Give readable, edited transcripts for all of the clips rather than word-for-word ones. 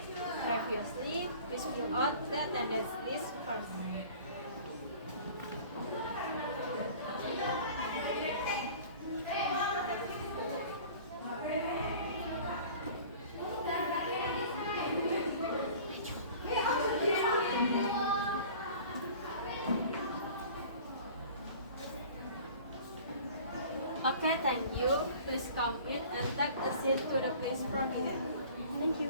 Previously, please fill out the attendance list first. Okay, thank you. Please come in and take a seat to the place provided. Thank you.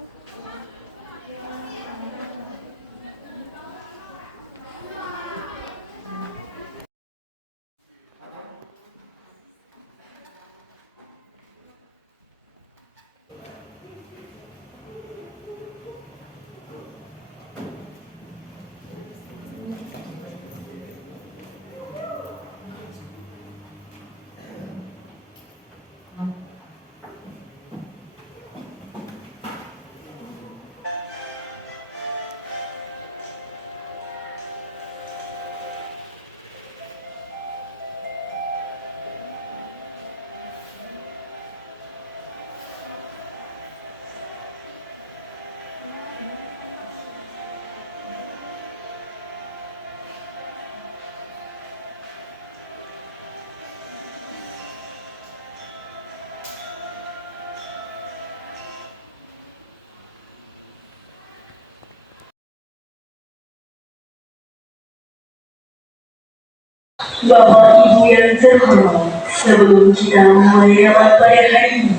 Bapak Ibu yang terhormat, sebelum kita memulai rapat pada hari ini,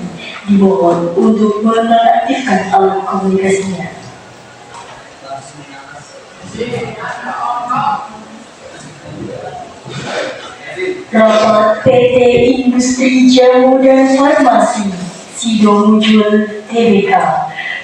dimohon untuk menonaktifkan alat komunikasinya. Rapat PT Industri Jamu dan Farmasi Sidomujul Tbk,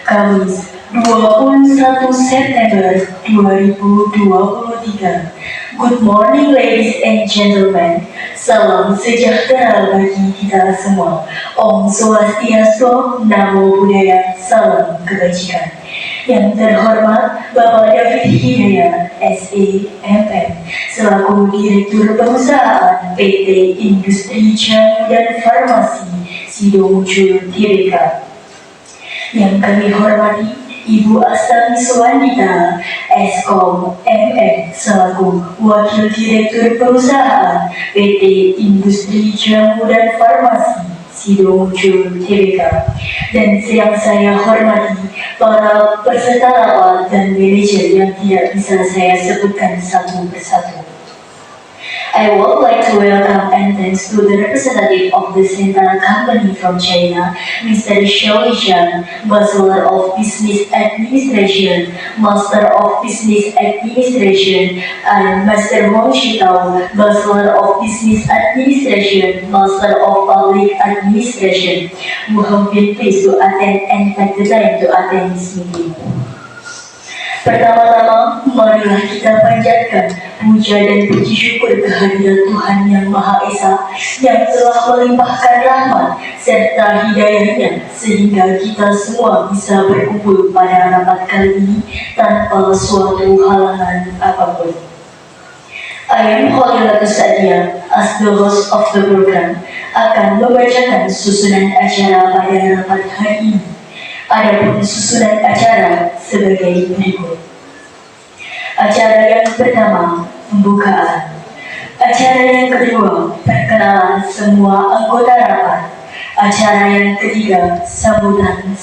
Kamis 21 September 2023. Good morning ladies and gentlemen. Salam sejahtera bagi kita semua. Om Swastiastu, Namo Buddhaya, salam kebajikan. Yang terhormat Bapak David Hidayat, SEMM, selaku Direktur Perusahaan PT Industri Jamu dan Farmasi Sidomujul Tbk. Yang kami hormati Ibu Astami Suwandita, Eskom MM, selaku Wakil Direktur Perusahaan PT Industri Jamu dan Farmasi Sidomujul Tbk. Dan yang saya hormati para peserta rapat dan manajer yang tidak bisa saya sebutkan satu persatu. I would like to welcome and thanks to the representative of the Central Company from China, Mr. Xiao Zhang, Bachelor of Business Administration, Master of Business Administration, and Master Wang Shitao, Bachelor of Business Administration, Master of Public Administration, who have been pleased to attend and take the time to attend this meeting. Pertama-tama, marilah kita panjatkan puja dan puji syukur kehadirat Tuhan Yang Maha Esa yang telah melimpahkan rahmat serta hidayahnya sehingga kita semua bisa berkumpul pada rapat kali ini tanpa suatu halangan apapun. I am Kholilatus Sadia, as the host of the program, akan membacakan susunan acara pada rapat hari ini. Adapun susunan acara sebagai berikut. Acara yang pertama, pembukaan. Acara yang kedua, perkenalan semua anggota rapat. Acara yang ketiga, sambutan.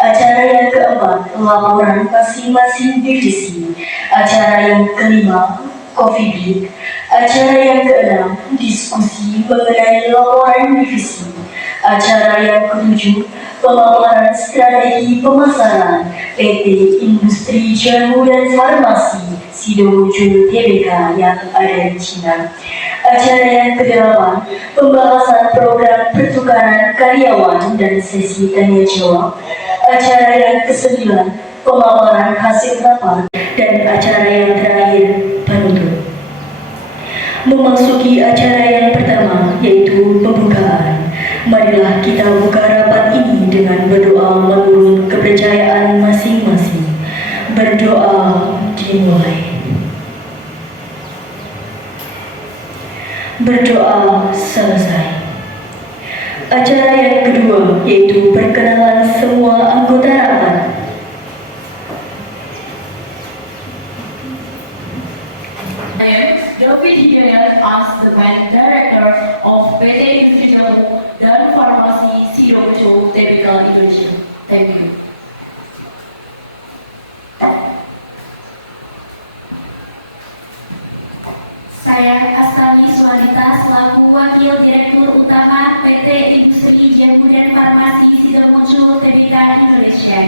Acara yang keempat, laporan masing-masing divisi. Acara yang kelima, coffee break. Acara yang keenam, diskusi mengenai laporan divisi. Acara yang ketujuh, pemaparan strategi pemasaran PT Industri Jamu dan Farmasi Sidomujul Tbk yang ada di Cina. Acara yang kedelapan, pembahasan program pertukaran karyawan dan sesi tanya jawab. Acara yang kesembilan, pemaparan hasil rapat. Dan acara yang terakhir, penutup. Memasuki acara yang pertama, yaitu pembukaan. Marilah kita buka rapat ini dengan berdoa menurut kepercayaan masing-masing. Berdoa dimulai. Berdoa selesai. Acara yang kedua yaitu perkenalan semua anggota rapat. the Managing Director of PT Industri Jamu dan Farmasi Sidomuncul Tbk Indonesia. Thank you. Saya Astami Suwanita selaku Wakil Direktur Utama PT Industri Jamu dan Farmasi Sidomuncul Tbk Indonesia.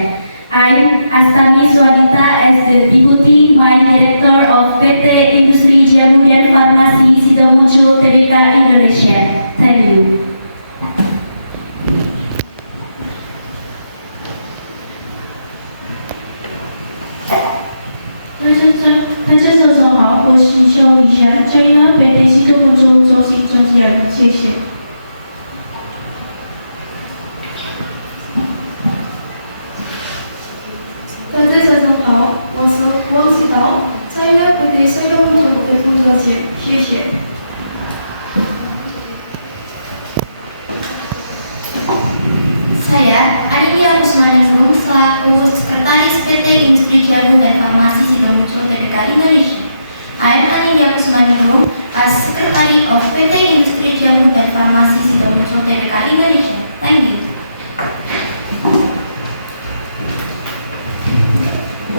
I'm Astami Suwanita as the Deputy Mine Director of PT Industri Jamu dan Farmasi Sidomuncul Tbk Indonesia. Thank you.大家早上好，我是肖雨霞，嘉义北北西东中中心中心人，谢谢。大家早上好，我是王启道，嘉义北北西东中的负责人，谢谢。Saya Aditya Kusmaningrum selaku Sekretaris PT Industri Jamu dan Farmasi Sidomuncul Tbk Indonesia. I am Aditya Kusmaningrum as Secretary of PT Industri Jamu dan Farmasi Sidomuncul Tbk Indonesia. Thank you.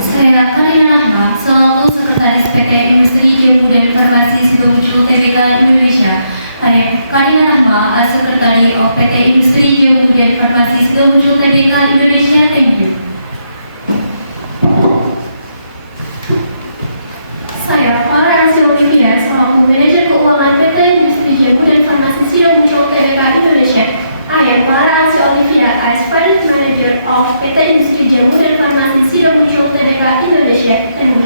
Saya Karina Rahma selaku Sekretaris PT Industri Jamu dan Farmasi Sidomuncul Tbk Indonesia. I am Karina Rahma as Secretary of PT Industri Jamu dan Farmasi Sidomuncul Tbk Indonesia. Thank you. Saya Farah Silvia selaku Manajer Keuangan PT Industri Jamu dan Farmasi Sidomuncul Tbk Indonesia. I am Farah Silvia as Finance Manager of PT Industri Jamu dan Farmasi Sidomuncul Tbk Indonesia. Thank you.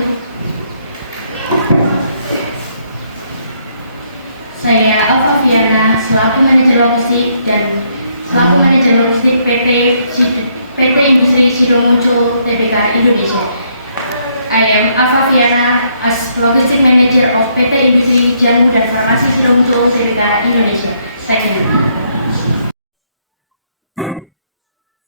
Saya Alfa Fiana selaku Manajer Logistik PT Industri Sidomuncul Tbk Indonesia. I am Alfa Fiana as Logistic Manager of PT Industri Jamu dan Farmasi Sidomuncul Tbk Indonesia. Thank you.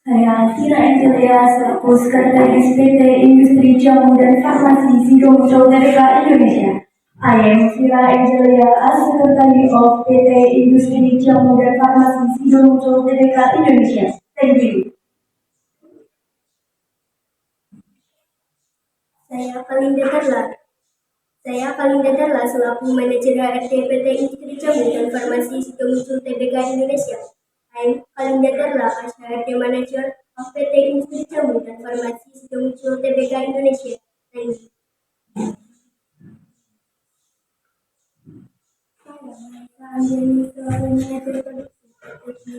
Saya Sira Angelia selaku Sekretaris PT Industri Jamu dan Farmasi Sidomuncul Tbk Indonesia. I am Sira Angelia as Secretary of PT Industri Jamu dan Farmasi Sidomuncul Tbk Indonesia. Thank you. Saya Kalinda Darla selaku Manajer HRD PT Industri Jamu dan Farmasi Sidomuncul Tbk Indonesia. I'm Kalinda Darla as HRD Manager of PT Industri Jamu dan Farmasi Sidomuncul Tbk Indonesia. Thank you. Saya Anjani selaku Manajer Produksi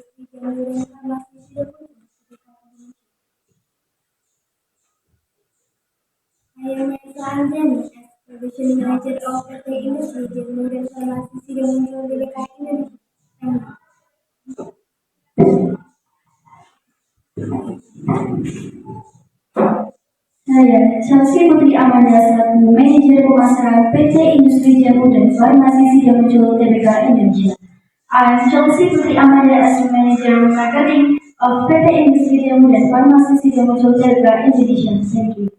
PT Industri Jamu dan Farmasi Sidomuncul Tbk Indonesia. I am Anjani as Production Manager of PT Industri Jamu dan Farmasi Sidomuncul Tbk Indonesia. Thank you. Saya Chelsea Putri Amanda selaku Manajer Pemasaran PT Industri Jamu dan Farmasi Sidomuncul Tbk Indonesia. I am Chelsea Putri Amanda as Manager Marketing of PT Industri Jamu dan Farmasi Sidomuncul Tbk Indonesia. Thank you.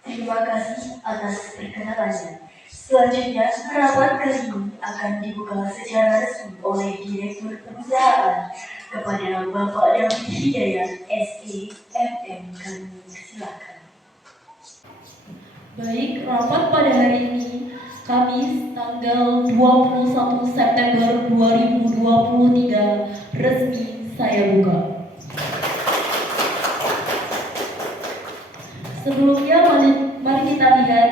Terima kasih atas perkenalannya. Selanjutnya, rapat kali ini akan dibuka secara resmi oleh Direktur Perusahaan kepada Bapak David Hidayat, SE, MM. Kami silakan. Baik, rapat pada hari ini, Kamis, tanggal 21 September 2023, resmi saya buka. Sebelumnya, mari kita lihat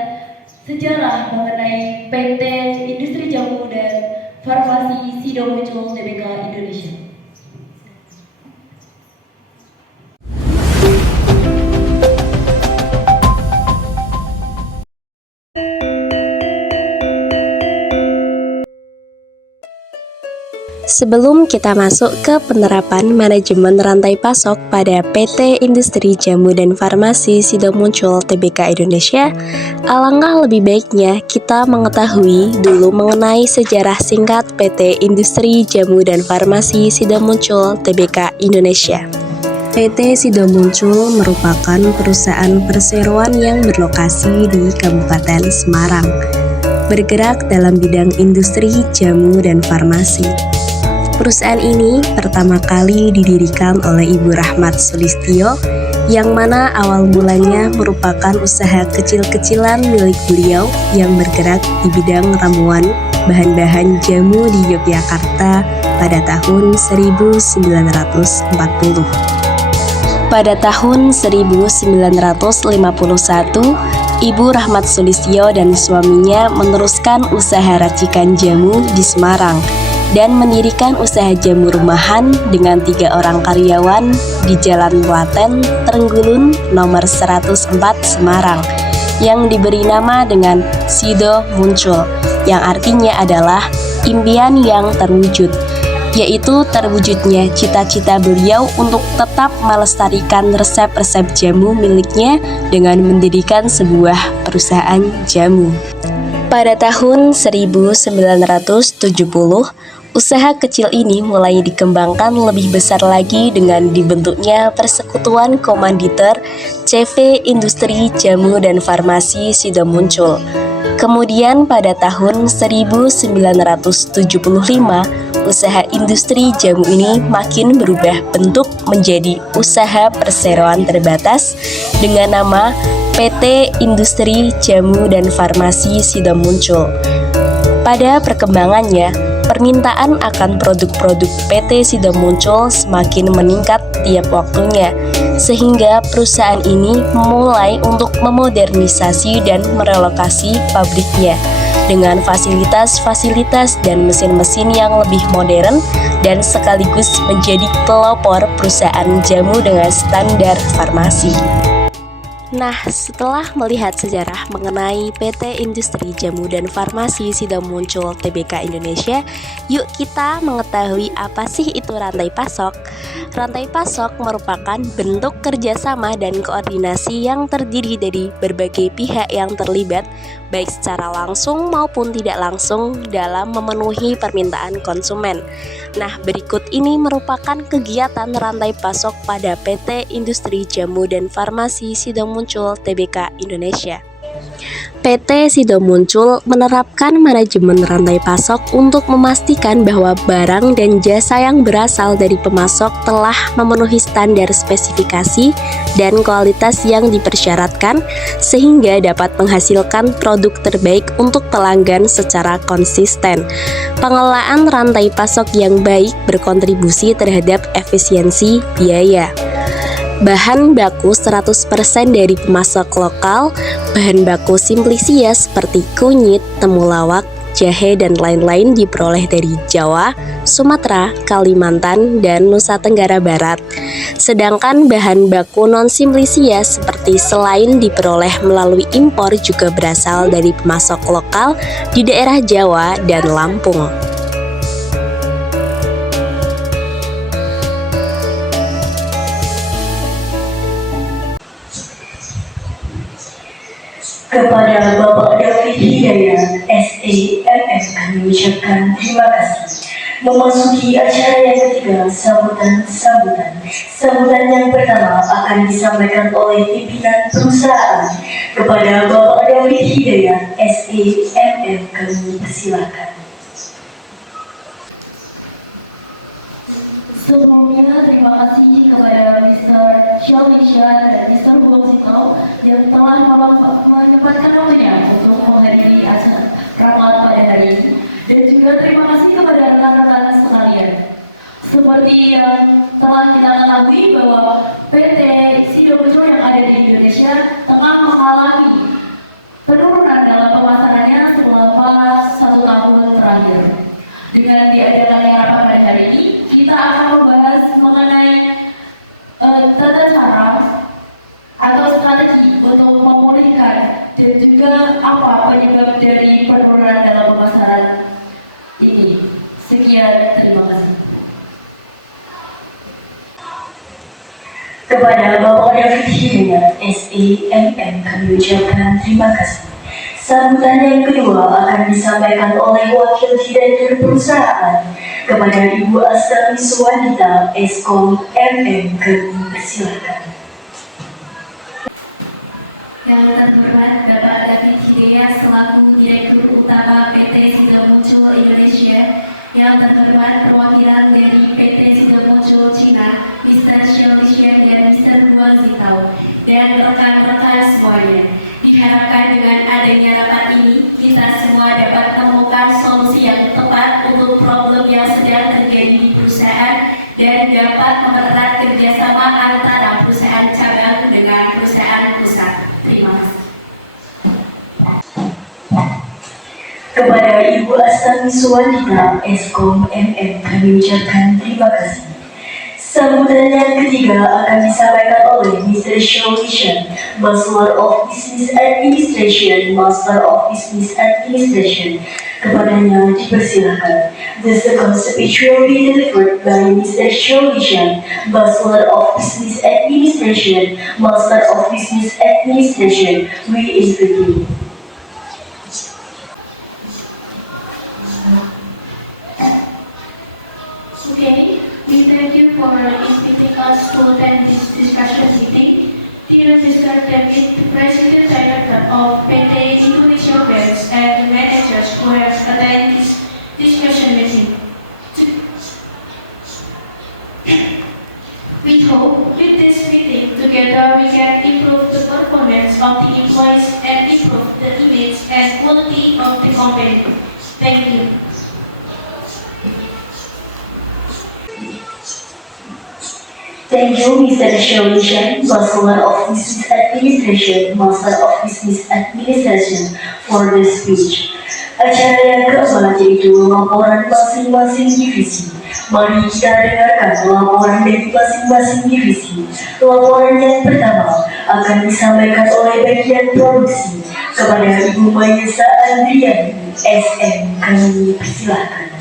sejarah mengenai PT Industri Jamu dan Farmasi Sidomuncul Tbk Indonesia. Sebelum kita masuk ke penerapan manajemen rantai pasok pada PT Industri Jamu dan Farmasi Sidomuncul Tbk Indonesia, alangkah lebih baiknya kita mengetahui dulu mengenai sejarah singkat PT Industri Jamu dan Farmasi Sidomuncul Tbk Indonesia. PT Sido Muncul merupakan perusahaan perseroan yang berlokasi di Kabupaten Semarang, bergerak dalam bidang industri jamu dan farmasi. Perusahaan ini pertama kali didirikan oleh Ibu Rahmat Sulistyo, yang mana awal mulanya merupakan usaha kecil-kecilan milik beliau yang bergerak di bidang ramuan bahan-bahan jamu di Yogyakarta pada tahun 1940. Pada tahun 1951, Ibu Rahmat Sulistyo dan suaminya meneruskan usaha racikan jamu di Semarang dan mendirikan usaha jamu rumahan dengan 3 orang karyawan di Jalan Klaten, Trenggulun, nomor 104 Semarang, yang diberi nama dengan Sido Muncul, yang artinya adalah impian yang terwujud, yaitu terwujudnya cita-cita beliau untuk tetap melestarikan resep-resep jamu miliknya dengan mendirikan sebuah perusahaan jamu. Pada tahun 1970, usaha kecil ini mulai dikembangkan lebih besar lagi dengan dibentuknya Persekutuan Komanditer CV Industri Jamu dan Farmasi Sido Muncul. Kemudian pada tahun 1975, usaha industri jamu ini makin berubah bentuk menjadi usaha perseroan terbatas dengan nama PT Industri Jamu dan Farmasi Sido Muncul. Pada perkembangannya, permintaan akan produk-produk PT Sido Muncul semakin meningkat tiap waktunya, sehingga perusahaan ini mulai untuk memodernisasi dan merelokasi pabriknya dengan fasilitas-fasilitas dan mesin-mesin yang lebih modern dan sekaligus menjadi pelopor perusahaan jamu dengan standar farmasi. Nah, setelah melihat sejarah mengenai PT Industri Jamu dan Farmasi Sido Muncul Tbk Indonesia, yuk kita mengetahui apa sih itu rantai pasok. Rantai pasok merupakan bentuk kerjasama dan koordinasi yang terdiri dari berbagai pihak yang terlibat, baik secara langsung maupun tidak langsung dalam memenuhi permintaan konsumen. Nah, berikut ini merupakan kegiatan rantai pasok pada PT Industri Jamu dan Farmasi Sido Muncul Tbk Indonesia. PT Sido Muncul menerapkan manajemen rantai pasok untuk memastikan bahwa barang dan jasa yang berasal dari pemasok telah memenuhi standar spesifikasi dan kualitas yang dipersyaratkan sehingga dapat menghasilkan produk terbaik untuk pelanggan secara konsisten. Pengelolaan rantai pasok yang baik berkontribusi terhadap efisiensi biaya. Bahan baku 100% dari pemasok lokal, bahan baku simplisia seperti kunyit, temulawak, jahe, dan lain-lain diperoleh dari Jawa, Sumatera, Kalimantan, dan Nusa Tenggara Barat. Sedangkan bahan baku non-simplisia seperti selain diperoleh melalui impor juga berasal dari pemasok lokal di daerah Jawa dan Lampung. Kepada Bapak David Hidayat, SEMM, kami ucapkan terima kasih. Memasuki acara yang ketiga, sambutan. Sambutan yang pertama akan disampaikan oleh pimpinan perusahaan. Kepada Bapak David Hidayat, SEMM, kami persilakan. Sebelumnya, terima kasih kepada Mr. Syalisha dan Mr. Bosito yang telah menyempatkan waktunya untuk menghadiri acara ramalan pada hari ini. Dan juga terima kasih kepada rekan-rekan sekalian. Seperti yang telah kita ketahui bahwa PT Sido Muncul yang ada di Indonesia tengah mengalami penurunan dalam pemasarannya selama 1 tahun terakhir. Dengan diadakannya rapat pada hari ini, kita akan membahas mengenai tata cara atau strategi untuk memulihkan dan juga apa penyebab dari penurunan dalam pemasaran ini. Sekian, terima kasih. Kepada Bapak David Hidayat, SEMM, kami ucapkan terima kasih. Sambutan yang kedua akan disampaikan oleh Wakil Direktur Perusahaan kepada Ibu Astami Suwanita, Eskom MM. Kami persilakan. Yang terhormat Bapak David Hidayat selaku Direktur Utama PT Sido Muncul Indonesia, yang terhormat perwakilan dari PT Sido Muncul Cina, Mr. Xiao Lishan dan Mr. Huang Zitao, dan rekan-rekan semuanya. Diharapkan dengan adanya rapat ini, kita semua dapat menemukan solusi yang tepat untuk problem yang sedang terjadi di perusahaan dan dapat mempererat kerjasama antara perusahaan cabang dengan perusahaan pusat. Terima kasih. Kepada Ibu Astami Suwanita, Eskom MM, kami ucapkan terima kasih. Sambutan yang ketiga akan disampaikan oleh Mr. Xiao Lishan, Bachelor of Business Administration, Master of Business Administration. Kepadanya dipersilakan. The second speech will be delivered by Mr. Xiao Lishan, Bachelor of Business Administration, Master of Business Administration. We invite you. Okay, we thank you for inviting us to attend this discussion meeting. Dear Mr. David, the President Director of PT Indonesia Brands and the managers who have attended this discussion meeting. We hope with this meeting together we can improve the performance of the employees and improve the image and quality of the company. Thank you. Thank you, Mr. Xiao Lishan, Bachelor of Business Administration, Master of Business Administration, for the speech. Acara yang keempat yaitu laporan masing-masing divisi. Mari kita dengarkan laporan dari masing-masing divisi. Laporan yang pertama akan disampaikan oleh bagian produksi kepada Ibu Mayesa Andriani, SM. Kami persilakan.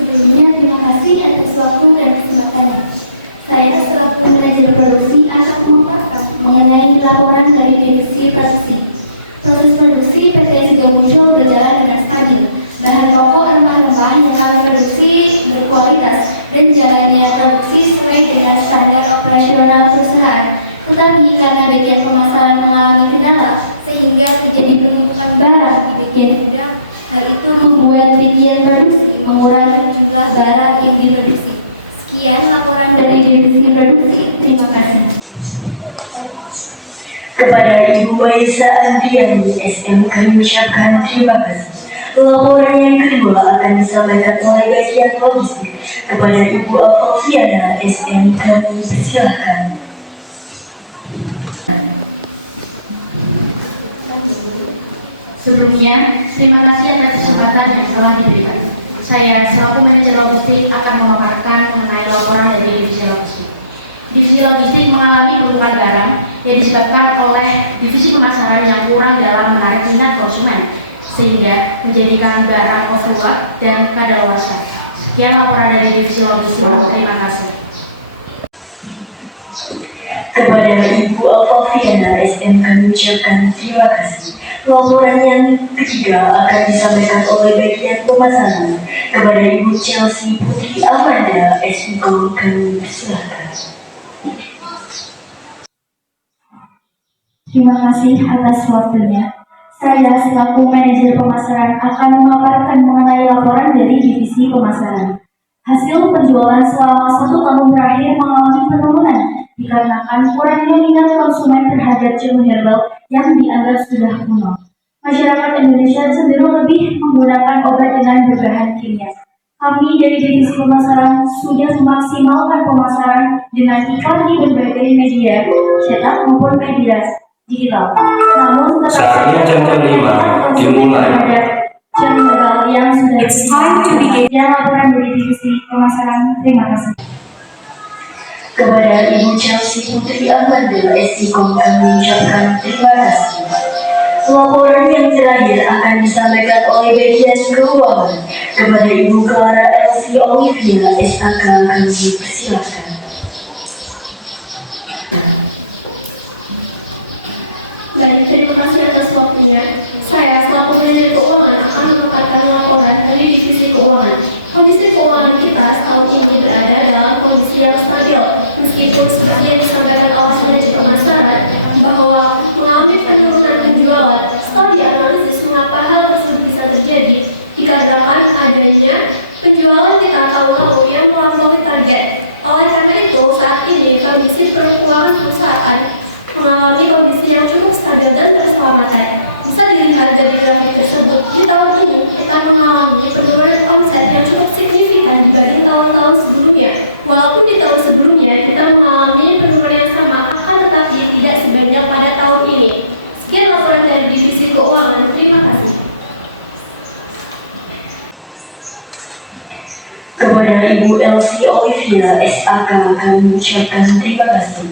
Sebelumnya, terima kasih atas waktu dan kesempatannya. Saya selaku manajer produksi akan memaparkan mengenai laporan dari divisi produksi. Proses produksi PT Sido Muncul berjalan dengan stabil. Bahan pokok rempah-rempah yang kami produksi berkualitas dan jalannya produksi sesuai dengan standar operasional perusahaan. Tetapi karena bagian pemasaran mengalami kendala, sehingga terjadi penumpukan barang di bagian gudang. Hal itu membuat bagian produksi mengurangi jumlah barang yang diproduksi. Sekian laporan dari divisi produksi. Terima kasih. Kepada Ibu Mayesa Andriani, SM, kami ucapkan terima kasih. Laporan yang kedua akan disampaikan oleh bagian logistik kepada Ibu Alfiana, SM. Kami persilakan. Sebelumnya, terima kasih atas kesempatan yang telah diberikan. Saya selaku manajer logistik akan memaparkan mengenai laporan dari divisi logistik. Divisi logistik mengalami penumpukan barang yang disebabkan oleh divisi pemasaran yang kurang dalam menarik minat konsumen, sehingga menjadikan barang overstock dan kadaluarsa. Sekian laporan dari divisi logistik. Terima kasih. Kepada Ibu Alfiana, SM, kami ucapkan terima kasih. Laporan yang ketiga akan disampaikan oleh bagian pemasaran kepada Ibu Chelsea Putri Amanda, SIKOM. Kami persilakan. Terima kasih atas waktunya. Saya selaku manajer pemasaran akan memaparkan mengenai laporan dari divisi pemasaran. Hasil penjualan selama 1 tahun terakhir mengalami penurunan dikarenakan kurangnya minat konsumen terhadap jamu herbal yang dianggap sudah kuno. Masyarakat Indonesia cenderung lebih menggunakan obat dengan berbahan kimia. Kami dari divisi pemasaran sudah memaksimalkan pemasaran dengan iklan di berbagai media, cetak maupun media digital. Namun Saatnya jam 5 dimulai. Jam herbal yang sudah sekian laporan dari divisi pemasaran. Terima kasih. Kepada Ibu Chelsea Putri Amanda, SIKOM, kami ucapkan terima kasih. Laporan yang terakhir akan disampaikan oleh bagian keuangan kepada Ibu Clara Elsie Olivia, SAK. Kami persilakan. selanjutnya, saya selaku manajer keuangan akan menempatkan laporan dari divisi keuangan. Kondisi keuangan kita tahun ini berada dalam kondisi yang stabil, meskipun seperti yang disampaikan oleh manajer pemasaran bahwa mengalami penurunan penjualan. Setelah dianalisis mengapa hal tersebut bisa terjadi, dikarenakan adanya penjualan di tahun lalu yang melampaui target. Oleh karena itu, saat ini kondisi keuangan perusahaan mengalami kondisi yang cukup stabil dan terselamatkan. Bisa dilihat dari grafik tersebut, di tahun ini kita mengalami penurunan omset yang cukup signifikan dibanding tahun-tahun sebelumnya. Walaupun di tahun sebelumnya kita mengalami penurunan yang sama, akan tetapi tidak sebanyak pada tahun ini. Sekian laporan dari divisi keuangan. Terima kasih. Kepada Ibu Elsie Olivia SAK kami ucapkan terima kasih.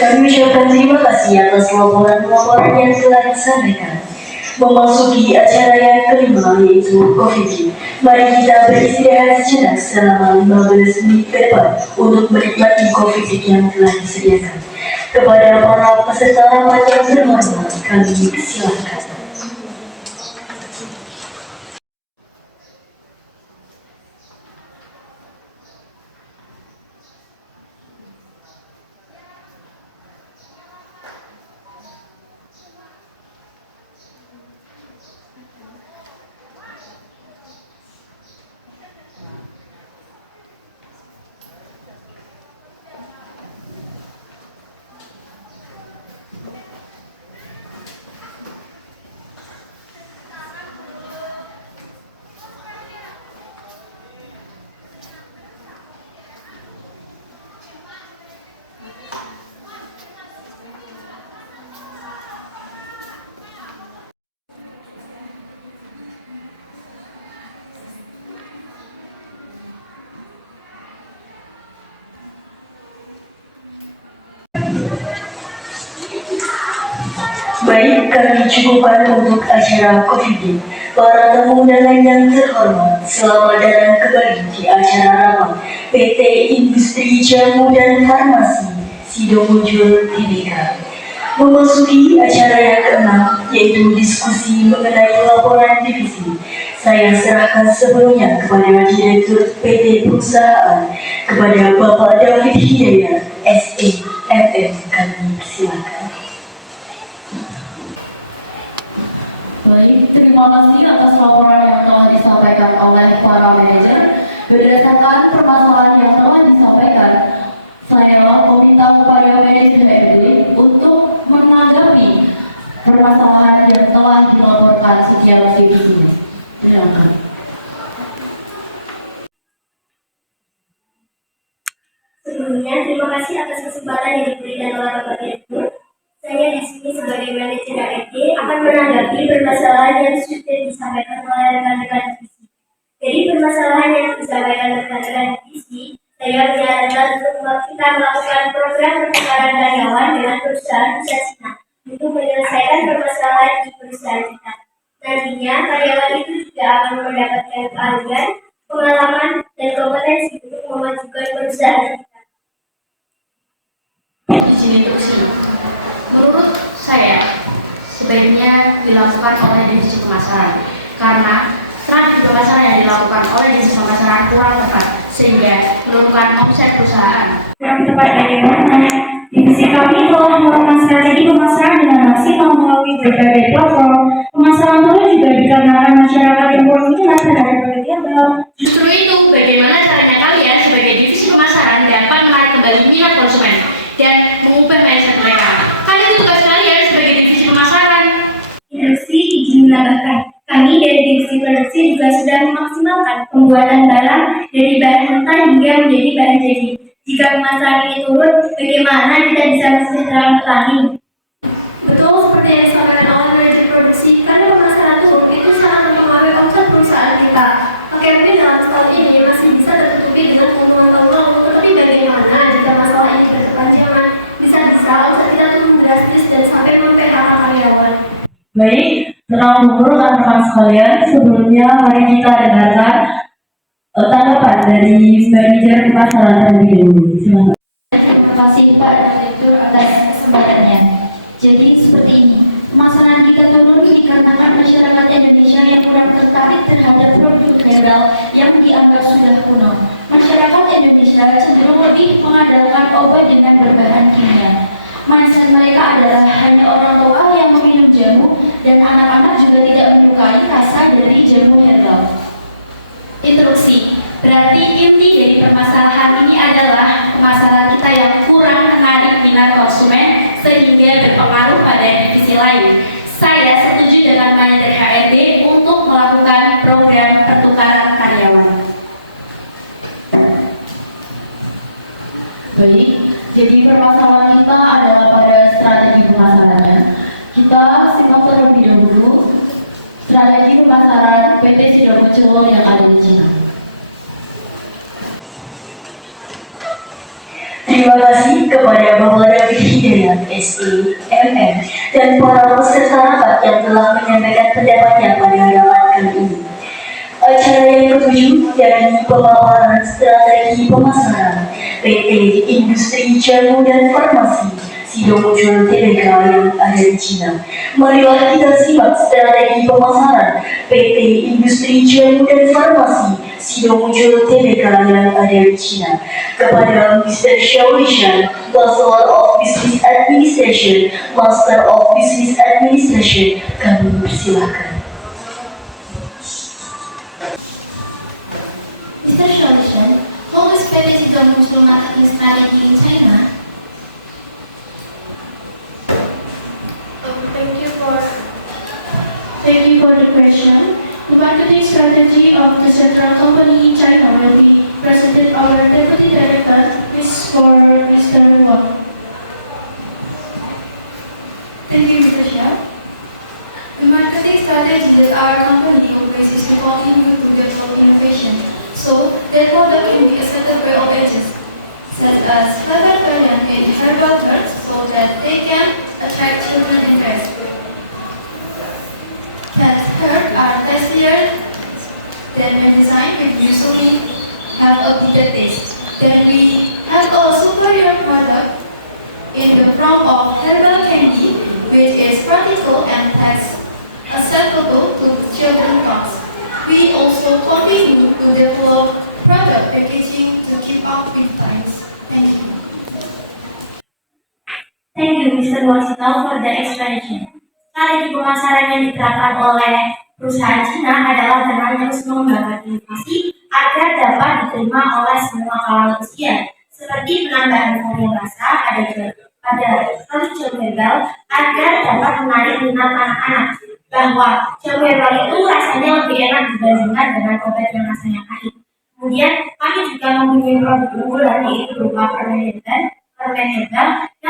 Kami ucapkan terima kasih atas laporan-laporan yang telah disampaikan. Memasuki acara yang kelima yaitu Coffee. Mari kita beristirahat sejenak selama 15 menit ke depan untuk menikmati coffee yang telah disediakan. Kepada para peserta rapat yang berhormat, kami silakan. Baik, kami cukupkan untuk acara Coffee. Para tamu undangan yang terhormat, selamat datang kembali di acara rapat PT Industri Jamu dan Farmasi Sidomojul Tbk. Memasuki acara yang keenam, yaitu diskusi mengenai laporan divisi. Saya serahkan sebelumnya kepada Direktur PT Perusahaan, kepada Bapak David Hidayat, SE, MM, kami silakan. Baik, terima kasih atas laporan yang telah disampaikan oleh para manajer. Berdasarkan permasalahan yang telah disampaikan, saya meminta kepada manajer HRD untuk menanggapi permasalahan yang telah dilaporkan setiap divisinya. Terima kasih. Sebelumnya, terima kasih atas kesempatan yang diberikan oleh Bapak Direktur. Saya di sini sebagai manajer HRD akan menanggapi permasalahan yang sudah disampaikan oleh rekan-rekan divisi. Jadi permasalahan yang disampaikan rekan-rekan divisi, saya menyarankan untuk kita melakukan program pertukaran karyawan dengan perusahaan di Cina untuk menyelesaikan permasalahan di perusahaan kita. Nantinya karyawan itu juga akan mendapatkan keahlian, pengalaman, dan kompetensi untuk memajukan perusahaan kita. Izin instruksi. Menurut saya, sebaiknya dilakukan oleh divisi pemasaran karena strategi pemasaran yang dilakukan oleh divisi pemasaran kurang tepat sehingga menurunkan omset perusahaan. Kurang tepat bagaimana? Divisi kami telah melakukan strategi pemasaran dengan maksimal melalui berbagai platform. Pemasaran turun juga dikarenakan masyarakat yang kurang minat terhadap produk herbal. Justru itu, bagaimana caranya kalian sebagai divisi pemasaran dapat menarik kembali minat konsumen dan mengubah mindset mereka. Kan itu tugas kalian sebagai divisi pemasaran. Instruksi izin menambahkan, kami dari divisi produksi juga sudah memaksimalkan pembuatan barang dari bahan mentah hingga menjadi bahan jadi. Jika pemasaran ini turun, bagaimana kita bisa mensejahterakan petani? Betul seperti yang disampaikan oleh manajer produksi, karena pemasaran turun itu sangat mempengaruhi omset perusahaan kita. Oke, mungkin dalam tahun ini masih bisa tertutupi dengan keuntungan tahun lalu, tetapi bagaimana jika masalah ini berkepanjangan? Bisa-bisa omset kita turun drastis dan sampai memphk karyawan. Baik, tenang dulu rekan-rekan sekalian. Sebelumnya mari kita dengarkan tanggapan dari manajer pemasaran terlebih dahulu. Silakan. Terima kasih Pak Direktur atas kesempatannya. Jadi seperti ini, pemasaran kita turun ini Indonesia yang kurang tertarik terhadap produk herbal yang dianggap sudah kuno. Masyarakat Indonesia cenderung lebih mengandalkan obat dengan berbahan kimia. Mindset mereka adalah hanya orang tua yang meminum jamu dan anak-anak juga tidak menyukai rasa dari jamu herbal. Instruksi, berarti inti dari permasalahan ini adalah pemasaran kita yang kurang menarik minat konsumen sehingga berpengaruh pada divisi lain. Saya setuju dengan manajer HRD untuk melakukan program pertukaran karyawan. Baik, jadi permasalahan kita adalah pada strategi pemasarannya. Kita simak terlebih dahulu strategi pemasaran PT Sido Muncul yang ada di Cina. Terima kasih kepada Bapak David Hidayat, SE, MM, dan para peserta rapat yang telah menyampaikan pendapatnya pada rapat kali ini. Acara yang ketujuh dari pemaparan strategi pemasaran PT Industri Jamu dan Farmasi Sido Muncul Tbk yang ada di Cina. Marilah kita simak strategi pemasaran PT Industri Jamu dan Farmasi Sido Muncul Tbk yang ada di Cina. Kepada Mr. Shawishan, Bachelor of Business Administration, Master of Business Administration, kami persilakan. Mr. Shawishan, how is PT Sido Muncul marketing strategy in China? Thank you for the question. The marketing strategy of the central company in China will be presented our Deputy Director, Mr. Wang. Thank you, Mr. Shah. The marketing strategy that our company always is to continue to develop innovation, so their product can be accepted by all ages, such as flavor variant in herbal herbs, so that they can attract children interest. That herbs are tastier than when designed with usually have a bitter taste. Then we have a superior product in the form of herbal candy, which is practical and tastes acceptable to children's tongues. We also continue to develop product packaging to keep up with times. Thank you. Thank you, Mr. Wasito, for the explanation. Strategi pemasaran yang diterapkan oleh perusahaan Cina adalah dengan terus mengembangkan inovasi agar dapat diterima oleh semua kalangan usia, seperti penambahan varian rasa pada produk jamu herbal agar dapat menarik minat anak-anak, bahwa jamu herbal itu rasanya lebih enak dibandingkan dengan obat yang rasanya pahit. Kemudian kami juga mempunyai produk unggulan yaitu berupa permen herbal yang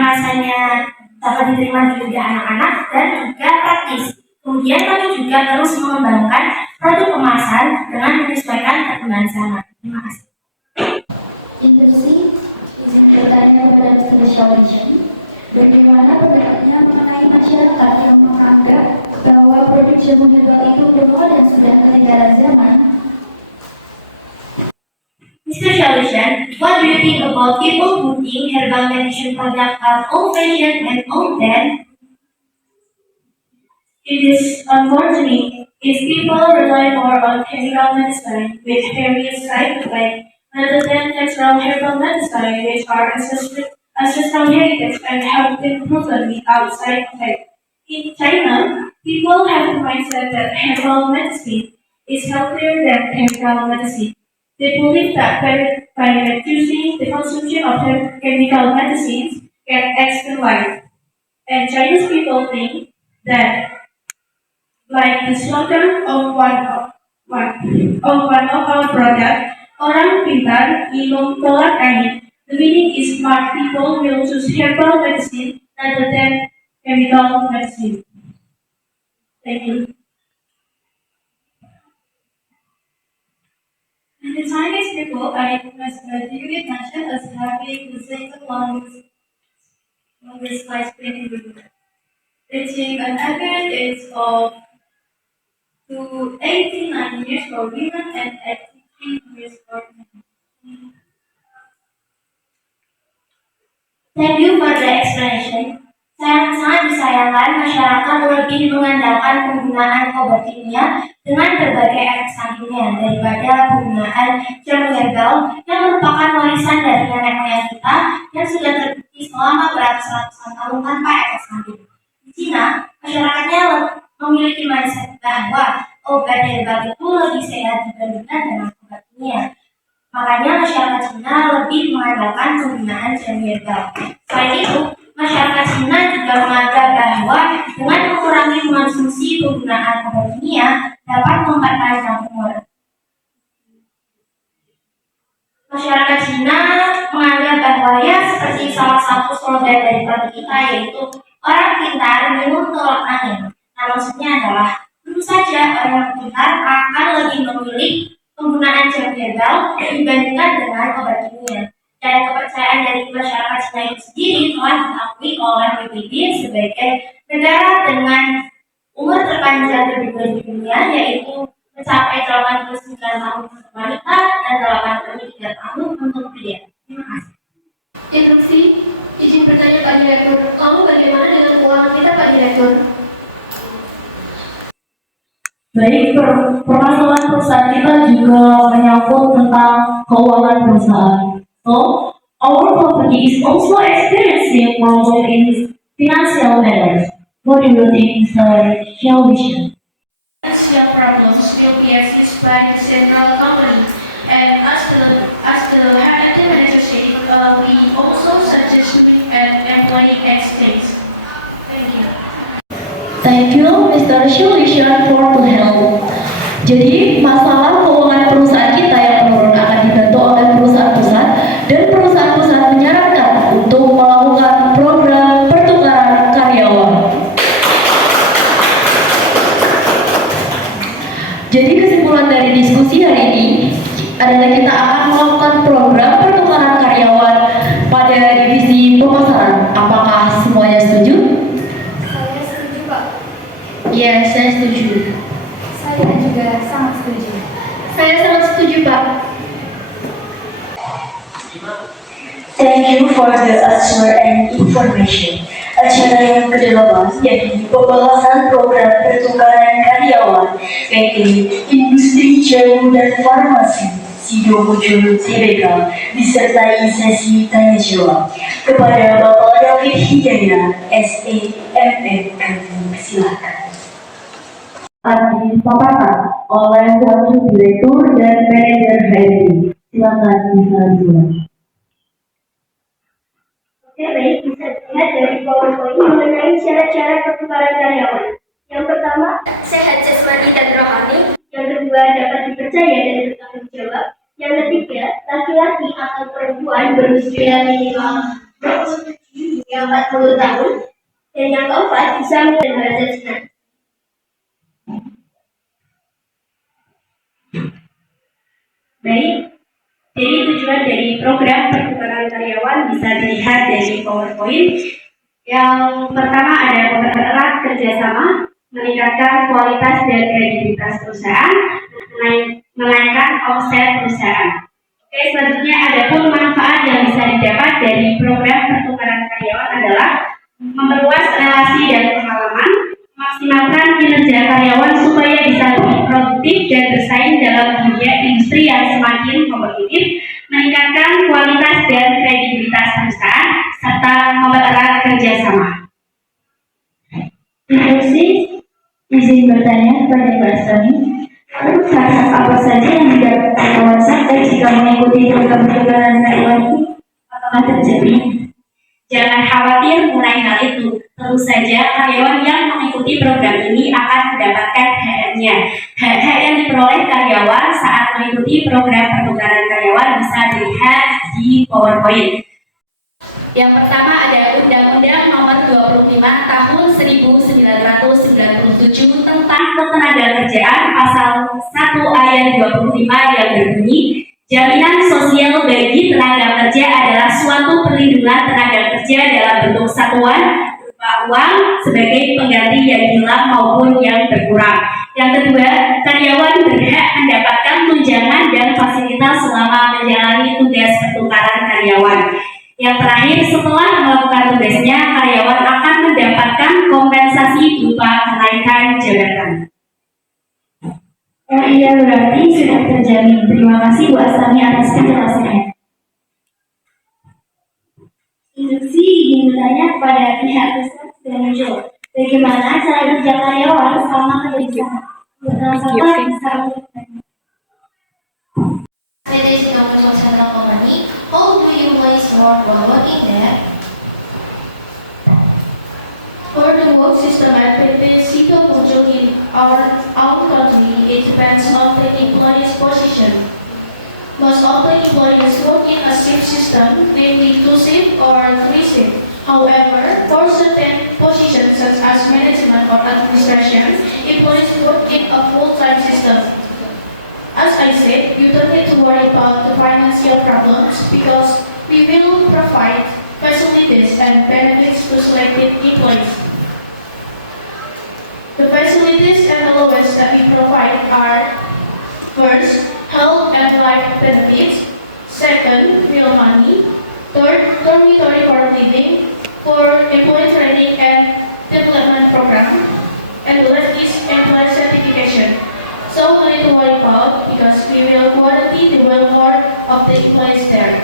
rasanya dapat diterima di lidah anak-anak dan juga praktis. Kemudian kami juga terus mengembangkan produk kemasan dengan menyesuaikan perkembangan zaman. Terima kasih. Instruksi, bertanya kepada Mr. Shawishan, bagaimana pendapatnya mengenai masyarakat yang menganggap bahwa produk jamu herbal itu kuno dan sudah ketinggalan zaman? Mr. Shawishan, what do you think about people who think herbal medicine products are old-fashioned and old-dead? It is unfortunate if people rely more on chemical medicine with various side effects rather than natural herbal medicine which are ancestral heritage and have been proven without side effects. In China, people have the mindset that herbal medicine is healthier than chemical medicine. They believe that by reducing the consumption of chemical medicines can extend life. And Chinese people think that, like the slogan of one of our products, Orang Pintar Minum Tolak Air, the meaning is smart people will choose herbal medicine rather than chemical medicine. Thank you. And the Chinese people are duly mentioned as having the second longest lifespan in the world, reaching an average age of 89 years for women and 83 years for men. Thank you for the explanation. Sangat disayangkan masyarakat lebih mengandalkan penggunaan obat kimia dengan berbagai efek sampingnya daripada penggunaan jamu herbal yang merupakan warisan dari nenek moyang kita yang sudah terbukti selama beratus-ratusan tahun tanpa efek samping. Di Cina, masyarakatnya memiliki mindset bahwa obat herbal itu lebih sehat dibandingkan dengan obat kimia. Makanya masyarakat Cina lebih mengandalkan penggunaan jamu herbal. Selain itu, masyarakat Cina juga menganggap bahwa dengan mengurangi konsumsi penggunaan obat kimia dapat memperpanjang umur. Masyarakat Cina menganggap bahwa seperti salah satu slogan dari partai kita yaitu orang pintar minum telur angin. Nah, maksudnya adalah tentu saja orang pintar akan lebih memilih penggunaan jamu herbal dibandingkan dengan obat kimia. Dan kepercayaan dari masyarakat Cina itu sendiri telah diakui oleh PBB sebagai negara dengan umur terpanjang kedua di dunia, yaitu mencapai 89 tahun untuk wanita dan 83 tahun untuk pria. Terima kasih. Instruksi, izin bertanya Pak Direktur, lalu bagaimana dengan keuangan kita Pak Direktur? Baik, permasalahan perusahaan kita juga menyangkut tentang keuangan perusahaan. So, our company is also experiencing problem in financial matters. What do you think, Mr. Shelby? Financial problems will be assessed by the central company, and as the head manager said, we also suggest doing an employee exchange. Thank you. Thank you, Mr. Shulishan, for the help. Jadi, masalah keuangan perusahaan kita yang menurun akan dibantu oleh perusahaan pusat, dan perusahaan pusat menyarankan untuk melakukan program pertukaran karyawan. Jadi, kesimpulan dari diskusi hari ini adalah kita akan melakukan program pertukaran karyawan pada divisi pemasaran. Apakah semuanya setuju? Saya setuju, Pak. Ya, saya setuju. Saya juga sangat setuju. Saya sangat setuju Pak. Thank you for the answer and information. Acara yang ke-8 yakni pembahasan program pertukaran karyawan PT Industri Jamu dan Farmasi Sidomulyo Tbk disertai sesi tanya jawab. Kepada Bapak David Hidayat, SEMM, kami persilakan. Dipaparkan oleh Wakil Direktur dan Manajer HRD. Silakan bisa dimulai. Oke, baik, bisa dilihat dari PowerPoint mengenai syarat-syarat pertukaran karyawan. Yang pertama, sehat jasmani dan rohani. Yang kedua, dapat dipercaya dan bertanggung jawab. Yang ketiga, laki-laki atau perempuan berusia minimal 27 hingga 40 tahun. Dan yang keempat, bisa mengenal bahasa Cina. Baik, jadi tujuan dari program pertukaran karyawan bisa dilihat dari PowerPoint. Yang pertama ada mempererat kerjasama, meningkatkan kualitas dan kredibilitas perusahaan, menaikkan omset perusahaan. Oke, selanjutnya ada pun manfaat yang bisa didapat dari program pertukaran karyawan adalah memperluas relasi dan pengalaman, memaksimalkan kinerja karyawan supaya bisa lebih produktif dan bersaing dalam dunia industri yang semakin kompetitif, meningkatkan kualitas dan kredibilitas perusahaan, serta mempererat kerjasama. Instruksi, izin bertanya kepada Pak Sani. Syarat apa saja yang didapat karyawan sampai jika mengikuti program pertukaran karyawan ini? Apakah terjadi? Jangan khawatir mengenai hal itu. Tentu saja karyawan yang mengikuti program ini akan mendapatkan hak-haknya. Hak-hak yang diperoleh karyawan saat mengikuti program pertukaran karyawan bisa dilihat di PowerPoint. Yang pertama ada Undang-Undang Nomor 25 Tahun 1997 tentang Ketenagakerjaan Pasal 1 Ayat 25 yang berbunyi, jaminan sosial bagi tenaga kerja adalah suatu perlindungan tenaga kerja dalam bentuk satuan berupa uang sebagai pengganti yang hilang maupun yang berkurang. Yang kedua, karyawan berhak mendapatkan tunjangan dan fasilitas selama menjalani tugas pertukaran karyawan. Yang terakhir, setelah melakukan tugasnya, karyawan akan mendapatkan kompensasi berupa kenaikan jabatan. Oh iya, berarti sudah terjamin. Terima kasih Bu Astami atas penjelasannya. Induksi ingin bertanya kepada pihak riset dan muncul. Bagaimana cara kerja karyawan selama kerja di sana? Siapa bisa PT Sidomuncul Central Company, how do you employees work while working there? For the work system at PT Sidomuncul in our country, it depends on the employee's position. Most of the employees work in a shift system, namely 2-shift or 3-shift. However, for certain positions such as management or administration, employees work in a full-time system. As I said, you don't need to worry about the financial problems because we will provide facilities and benefits to selected employees. The facilities and allowance that we provide are: first, health and life benefits; second, meal money; third, dormitory for living; fourth, employee training and development program; and the last is employee certification. So no need to worry about because we will guarantee the welfare of the employees there.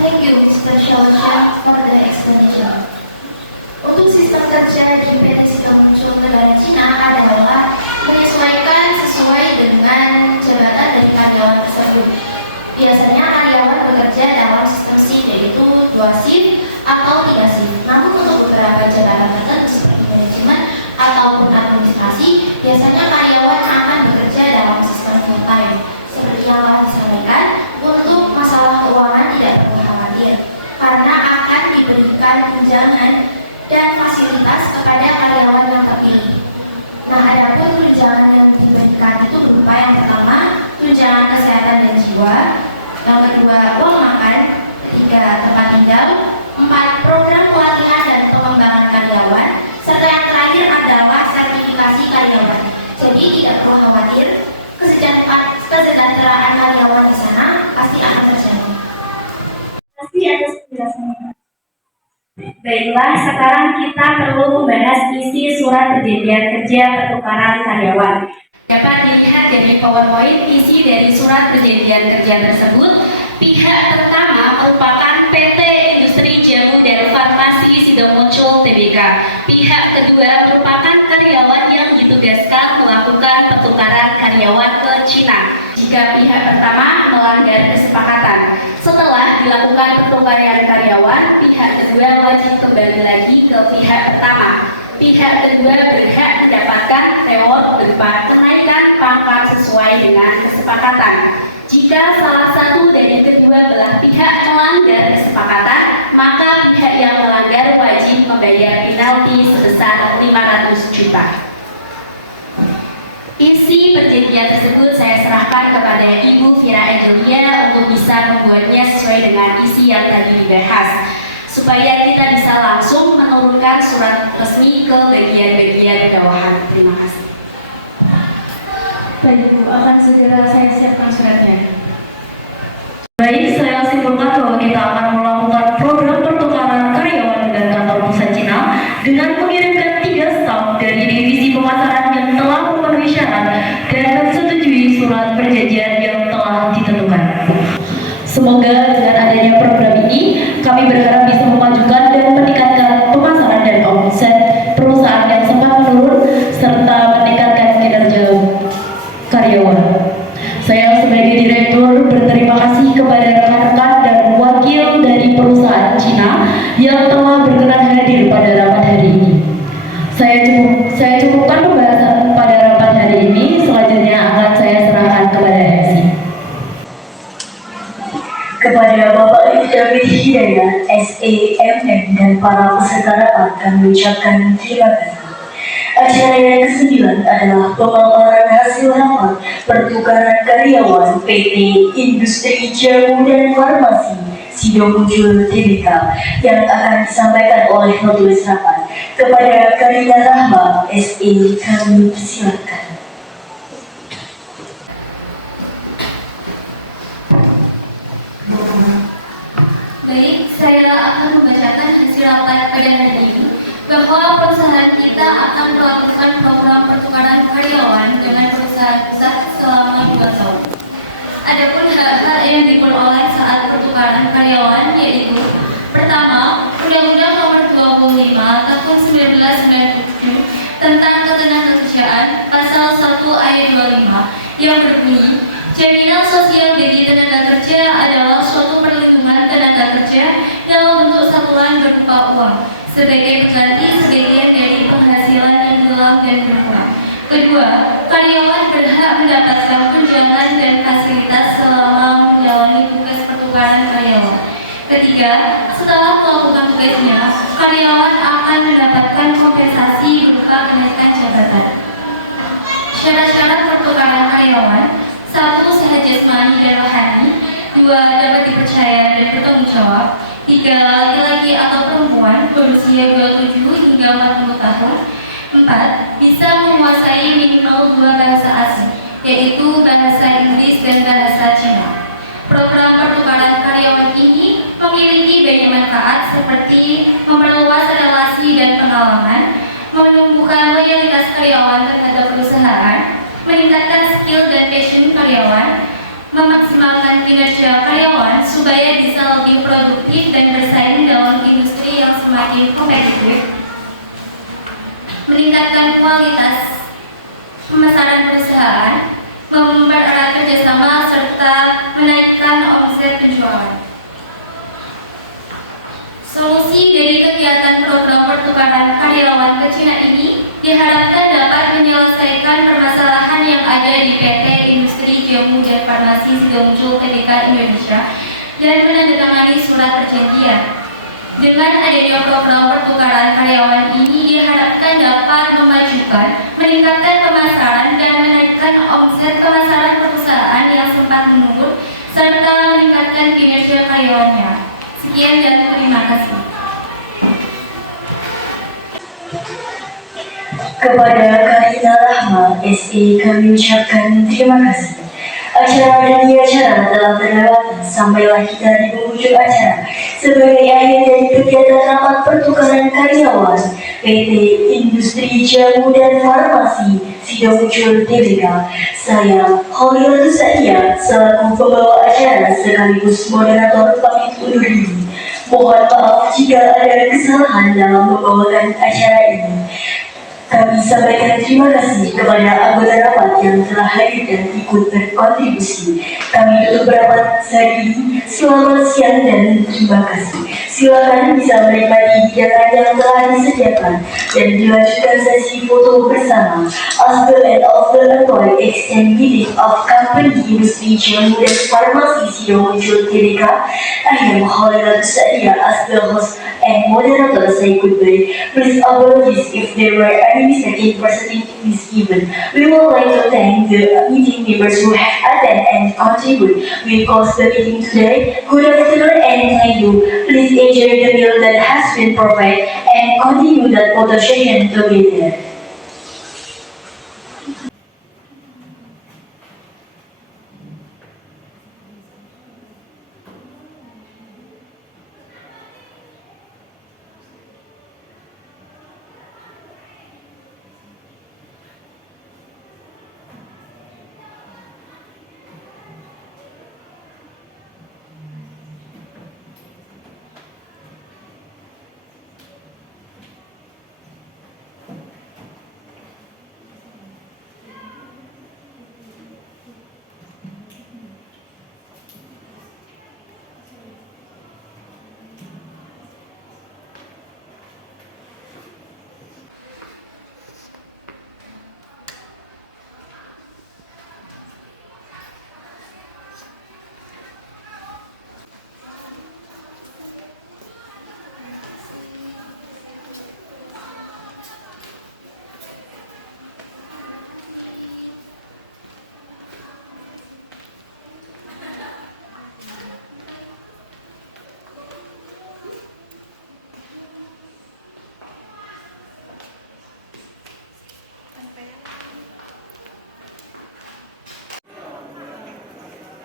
Thank you, Mr. Shaoxia, for the explanation. Untuk sistem kerja di PT Sidomuncul Negara Cina adalah menyesuaikan sesuai dengan jabatan dari karyawan tersebut. Biasanya karyawan bekerja dalam sistem shift, yaitu 2 shift atau 3 shift. Namun untuk beberapa jabatan tertentu seperti manajemen ataupun administrasi, biasanya karyawan akan bekerja dalam sistem full time. Seperti yang telah disampaikan, untuk masalah keuangan tidak perlu khawatir, karena akan diberikan tunjangan dan fasilitas kepada karyawan yang terpilih. Nah, adapun tunjangan yang diberikan itu berupa yang pertama, tunjangan kesehatan dan jiwa, yang kedua, uang makan, ketiga, tempat tinggal, 4, program pelatihan dan pengembangan karyawan, serta yang terakhir adalah sertifikasi karyawan. Jadi tidak perlu khawatir, kesejahteraan karyawan di sana pasti akan terjamin. Terima kasih atas penjelasannya. Baiklah, sekarang kita perlu membahas isi surat perjanjian kerja pertukaran karyawan. Dapat dilihat dari PowerPoint isi dari surat perjanjian kerja tersebut. Pihak pertama merupakan PT Industri Jamu dan Farmasi Sidomuncul Tbk. Pihak kedua merupakan karyawan yang ditugaskan melakukan pertukaran karyawan ke Cina. Jika pihak pertama melanggar kesepakatan, setelah dilakukan pertukaran karyawan, pihak kedua wajib kembali lagi ke pihak pertama. Pihak kedua berhak mendapatkan reward berupa kenaikan pangkat sesuai dengan kesepakatan. Jika salah satu dari kedua belah pihak melanggar kesepakatan, maka pihak yang melanggar wajib membayar penalti sebesar 500 juta. Isi perjanjian tersebut saya serahkan kepada Ibu Vira Angelia untuk bisa membuatnya sesuai dengan isi yang tadi dibahas, supaya kita bisa langsung menurunkan surat resmi ke bagian-bagian bawahan. Terima kasih. Baik Bu, akan segera saya siapkan suratnya. Baik, saya simpulkan bahwa kita akan melakukan program pertukaran karyawan dengan kantor pusat Cina dengan mengirimkan 3 staf dari divisi pemasaran yang telah memenuhi syarat dan menyetujui surat perjanjian yang telah ditentukan. Semoga dengan adanya program ini, kami berharap bisa memajukan dan meningkatkan pemasaran dan omset perusahaan yang sempat menurun serta meningkatkan kinerja karyawan. Saya sebagai direktur berterima kasih kepada rekan-rekan dan wakil dari perusahaan Cina yang telah berkenan hadir pada rapat hari ini. Saya cukupkan pembahasan pada rapat hari ini. Selanjutnya akan saya serahkan kepada MC. Kepada Bapak Ibu David Hidayat, SEMM dan para peserta rapat kami ucapkan terima kasih. Acara yang ke-9 adalah pemaparan hasil rapat pertukaran karyawan PT Industri Jamu dan Farmasi Sidomuncul Tbk yang akan disampaikan oleh penulis rapat. Kepada Karina Rahma, SE, kami persilakan. membacakan hasil rapat pada hari ini bahwa perusahaan kita akan melakukan program pertukaran karyawan dengan perusahaan pusat selama 2 tahun. Adapun hal-hal yang diperoleh saat pertukaran karyawan yaitu pertama, Undang-Undang Nomor 25 Tahun 1997 tentang Ketenagakerjaan Pasal 1 Ayat 25 yang berbunyi, jaminan sosial bagi tenaga kerja adalah suatu perlindungan tenaga kerja dalam bentuk satuan berupa uang sebagai pengganti sebagian dari penghasilan yang hilang dan berkurang. Kedua, karyawan berhak mendapatkan tunjangan dan fasilitas selama menjalani tugas pertukaran karyawan. Ketiga, setelah melakukan tugasnya, karyawan akan mendapatkan kompensasi berupa kenaikan jabatan. Syarat-syarat pertukaran karyawan: 1. Sehat jasmani dan rohani. 2. Dapat dipercaya dan bertanggung jawab. 3. Laki-laki atau perempuan berusia 27 hingga 40 tahun. 4. Bisa menguasai minimal 2 bahasa asing, yaitu bahasa Inggris dan bahasa Cina. Program pertukaran karyawan ini memiliki banyak manfaat seperti memperluas relasi dan pengalaman, menumbuhkan loyalitas karyawan terhadap perusahaan, meningkatkan skill dan passion karyawan, memaksimalkan kinerja karyawan supaya bisa lebih produktif dan bersaing dalam industri yang semakin kompetitif, meningkatkan kualitas pemasaran perusahaan, mempererat kerjasama, serta menaikkan omset penjualan. Solusi dari kegiatan program pertukaran karyawan ke Cina ini diharapkan dapat menyelesaikan permasalahan yang ada di PT Industri Jamu dan Farmasi Sidomuncul Tbk Indonesia dan menandatangani surat perjanjian. Dengan adanya program pertukaran karyawan ini diharapkan dapat memajukan, meningkatkan pemasaran dan menaikkan omset pemasaran perusahaan yang sempat menurun serta meningkatkan kinerja karyawannya. Sekian dan terima kasih. Kepada Karina Rahma, SE, kami ucapkan terima kasih. Acara demi acara telah berlalu, sampailah kita di penghujung acara. Sebagai akhir dari kegiatan rapat pertukaran karyawan PT Industri Jamu dan Farmasi Sidomuncul Tbk, saya Kholilatus Sadia selaku pembawa acara sekaligus moderator pamit undur diri. Mohon maaf jika ada kesalahan dalam membawakan acara ini. Kami sampaikan terima kasih kepada anggota rapat yang telah hadir dan ikut berkontribusi. Kami tutup rapat hari ini. Selamat siang dan terima kasih. Silakan bisa menikmati hidangan yang telah disediakan dan dilanjutkan sesi foto bersama. As the head of the employee executive of company Industri Jamu dan Farmasi Sidomuncul Tbk, I am Kholilatus Sadia as the host and moderator say goodbye. Please apologize if there were any mistake in presenting this event. We would like to thank the meeting members who have attended and contributed. We close the meeting today. Good afternoon and thank you. Please enjoy the meal that has been provided and continue that photo session together.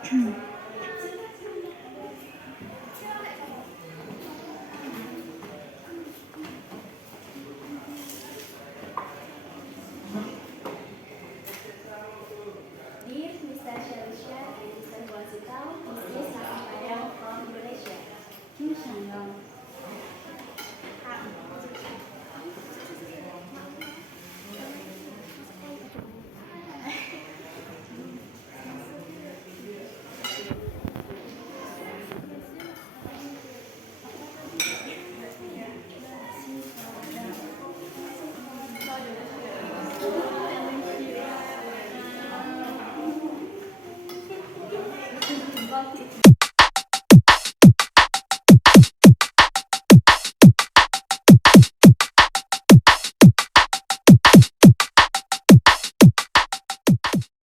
Hmm.